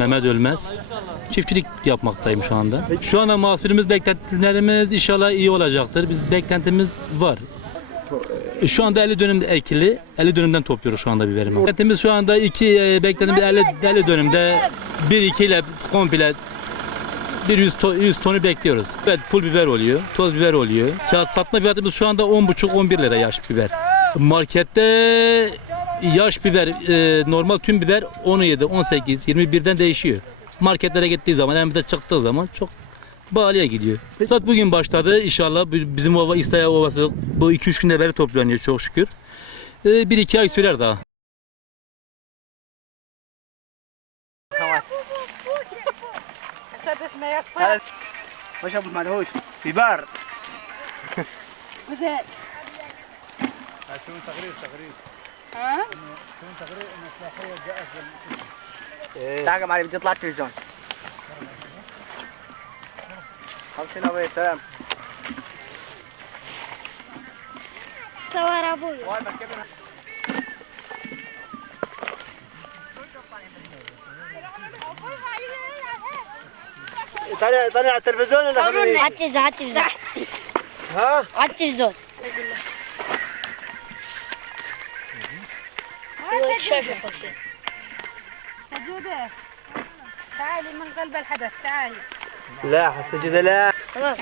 Mehmet Ölmez. Çiftçilik yapmaktayım şu anda. Şu anda mahsulümüz, beklentilerimiz inşallah iyi olacaktır. Biz beklentimiz var. E, Şu anda 50 dönüm ekili, 50 dönümden topluyoruz şu anda biberimi. Beklentimiz şu anda iki e, beklentimiz 50, 50 dönümde 1-2 ile komple bir 100, to, 100 tonu bekliyoruz. Evet, pul biber oluyor, toz biber oluyor. Saat satma fiyatımız şu anda 10,5-11 lira yaş biber. Markette yaş biber, e, normal tüm biber 17, 18, 21'den değişiyor. Marketlere gittiği zaman hem de çıktığı zaman çok bağlıya gidiyor. Zaten bugün başladı inşallah bizim ova, İstaya Ovası bu 2-3 günde beri toplanıyor çok şükür. E, 1-2 ay sürer daha. Hoş geldin hoş. Biber. Güzel. Asıl takrir takrir. ها؟ تعال يا المصلحيه بدي اطلع التلفزيون خلصينا ابويا سلام صور أبوي. طلع طلع على التلفزيون ولا على التلفزيون على التلفزيون ها؟ على التلفزيون سجودة. تعالي من قلب الحدث لا سجد لا. خلاص